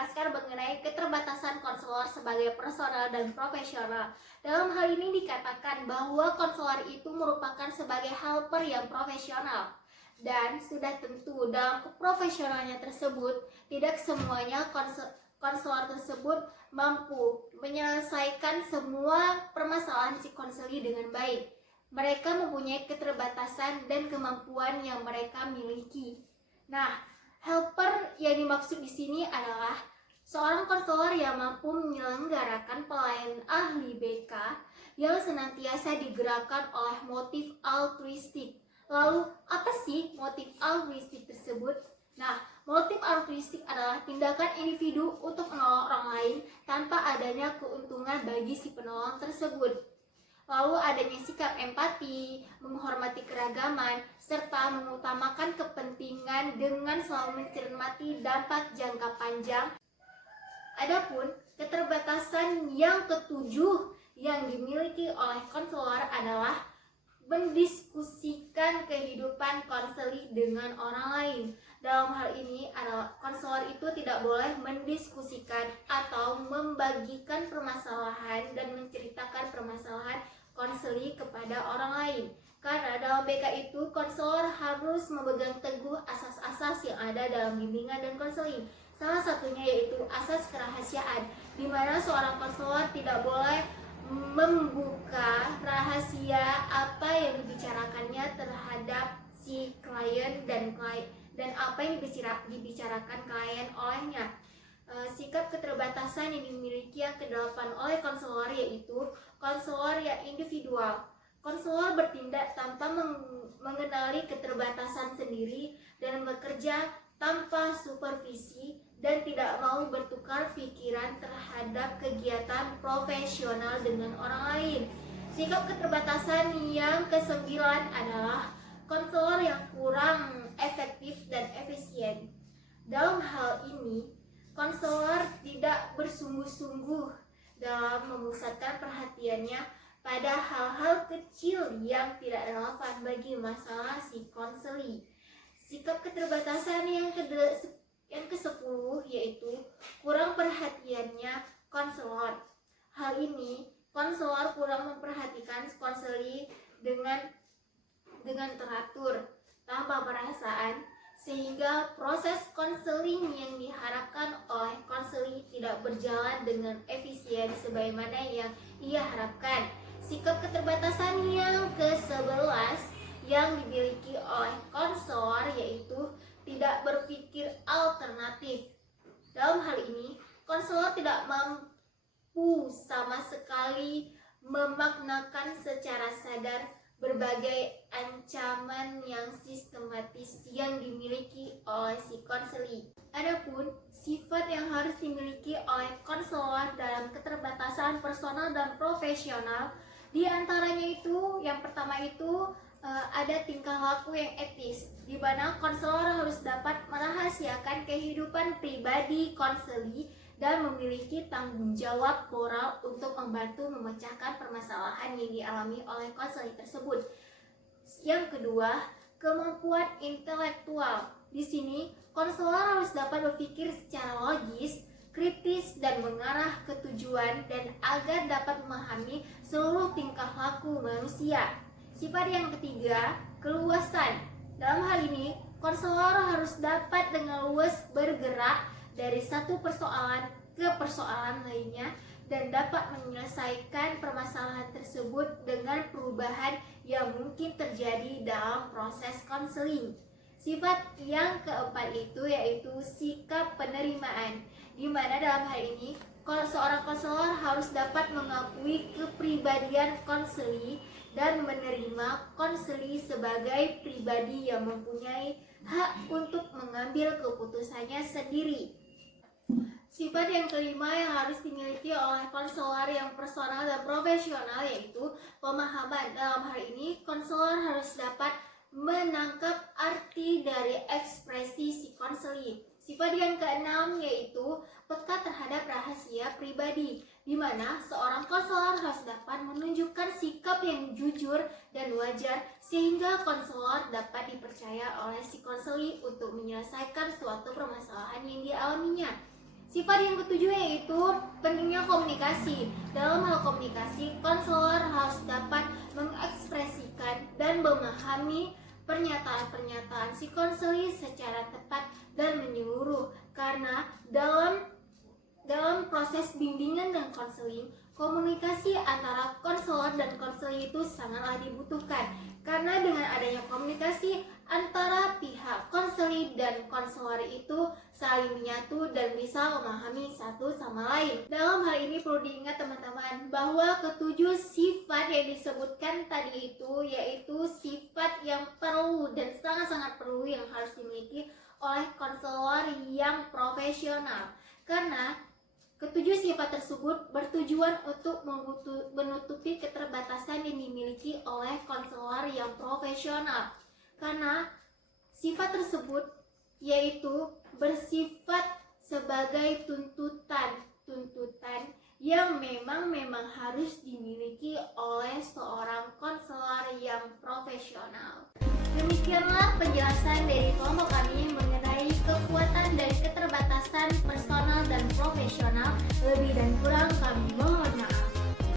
menjelaskan mengenai keterbatasan konselor sebagai personal dan profesional. Dalam hal ini dikatakan bahwa konselor itu merupakan sebagai helper yang profesional. Dan sudah tentu dalam keprofesionalnya tersebut, tidak semuanya konselor tersebut mampu menyelesaikan semua permasalahan si konseli dengan baik. Mereka mempunyai keterbatasan dan kemampuan yang mereka miliki. Nah, helper yang dimaksud di sini adalah seorang konselor yang mampu menyelenggarakan pelayanan ahli BK yang senantiasa digerakkan oleh motif altruistik. Lalu, apa sih motif altruistik tersebut? Nah, motif altruistik adalah tindakan individu untuk menolong orang lain tanpa adanya keuntungan bagi si penolong tersebut. Lalu adanya sikap empati, menghormati keragaman, serta mengutamakan kepentingan dengan selalu mencermati dampak jangka panjang. Adapun keterbatasan yang ketujuh yang dimiliki oleh konselor adalah mendiskusikan kehidupan konseli dengan orang lain. Dalam hal ini adalah konselor itu tidak boleh mendiskusikan atau membagikan permasalahan dan menceritakan permasalahan konseli kepada orang lain. Karena dalam BK itu konselor harus memegang teguh asas-asas yang ada dalam bimbingan dan konseling. Salah satunya yaitu asas kerahasiaan, di mana seorang konselor tidak boleh membuka rahasia apa yang dibicarakannya terhadap si klien dan apa yang dibicarakan klien olehnya. Sikap keterbatasan yang dimiliki yang kedelapan oleh konselor yaitu konselor yang individual. Konselor bertindak tanpa mengenali keterbatasan sendiri dan bekerja tanpa supervisi dan tidak mau bertukar pikiran terhadap kegiatan profesional dengan orang lain. Sikap keterbatasan yang kesembilan adalah konselor yang kurang efektif dan efisien. Dalam hal ini, konselor tidak bersungguh-sungguh dalam memusatkan perhatiannya pada hal-hal kecil yang tidak relevan bagi masalah si konseli. Sikap keterbatasan yang ke-10 yaitu kurang perhatiannya konselor. Hal ini, konselor kurang memperhatikan konseli dengan teratur, tanpa perasaan, sehingga proses konseling yang diharapkan oleh konseli tidak berjalan dengan efisien sebagaimana yang ia harapkan. Sikap keterbatasan yang ke-11 yang dimiliki oleh konselor yaitu tidak berpikir alternatif. Dalam hal ini, konselor tidak mampu sama sekali memaknakan secara sadar berbagai ancaman yang sistematis yang dimiliki oleh si konseli. Adapun sifat yang harus dimiliki oleh konselor dalam keterbatasan personal dan profesional, di antaranya itu yang pertama itu ada tingkah laku yang etis, di mana konselor harus dapat merahasiakan kehidupan pribadi konseli dan memiliki tanggung jawab moral untuk membantu memecahkan permasalahan yang dialami oleh konseli tersebut. Yang kedua, kemampuan intelektual. Di sini, konselor harus dapat berpikir secara logis, kritis, dan mengarah ke tujuan dan agar dapat memahami seluruh tingkah laku manusia. Sifat yang ketiga, keluasan. Dalam hal ini, konselor harus dapat dengan luas bergerak dari satu persoalan ke persoalan lainnya dan dapat menyelesaikan permasalahan tersebut dengan perubahan yang mungkin terjadi dalam proses konseling. Sifat yang keempat itu yaitu sikap penerimaan, di mana dalam hal ini seorang konselor harus dapat mengakui kepribadian konseli dan menerima konseli sebagai pribadi yang mempunyai hak untuk mengambil keputusannya sendiri. Sifat yang kelima yang harus dimiliki oleh konselor yang personal dan profesional yaitu pemahaman. Dalam hal ini, konselor harus dapat menangkap arti dari ekspresi si konseli. Sifat yang keenam yaitu peka terhadap rahasia pribadi, di mana seorang konselor harus dapat menunjukkan sikap yang jujur dan wajar sehingga konselor dapat dipercaya oleh si konseli untuk menyelesaikan suatu permasalahan yang dialaminya. Sifat yang ketujuh yaitu pentingnya komunikasi. Dalam hal komunikasi, konselor harus dapat mengekspresikan dan memahami pernyataan-pernyataan si konseli secara tepat dan menyeluruh. Karena dalam proses bimbingan dan konseling, komunikasi antara konselor dan konseli itu sangatlah dibutuhkan. Karena dengan adanya komunikasi antara pihak konseli dan konselor itu saling menyatu dan bisa memahami satu sama lain. Dalam hal ini perlu diingat teman-teman bahwa ketujuh sifat yang disebutkan tadi itu yaitu sifat yang perlu dan sangat-sangat perlu yang harus dimiliki oleh konselor yang profesional. Karena ketujuh sifat tersebut bertujuan untuk menutupi keterbatasan yang dimiliki oleh konselor yang profesional. Karena sifat tersebut yaitu bersifat sebagai tuntutan yang memang harus dimiliki oleh seorang konselor yang profesional. Demikianlah penjelasan dari kelompok kami mengenai kekuatan dan keterbatasan personal dan profesional. Lebih dan kurang kami mohon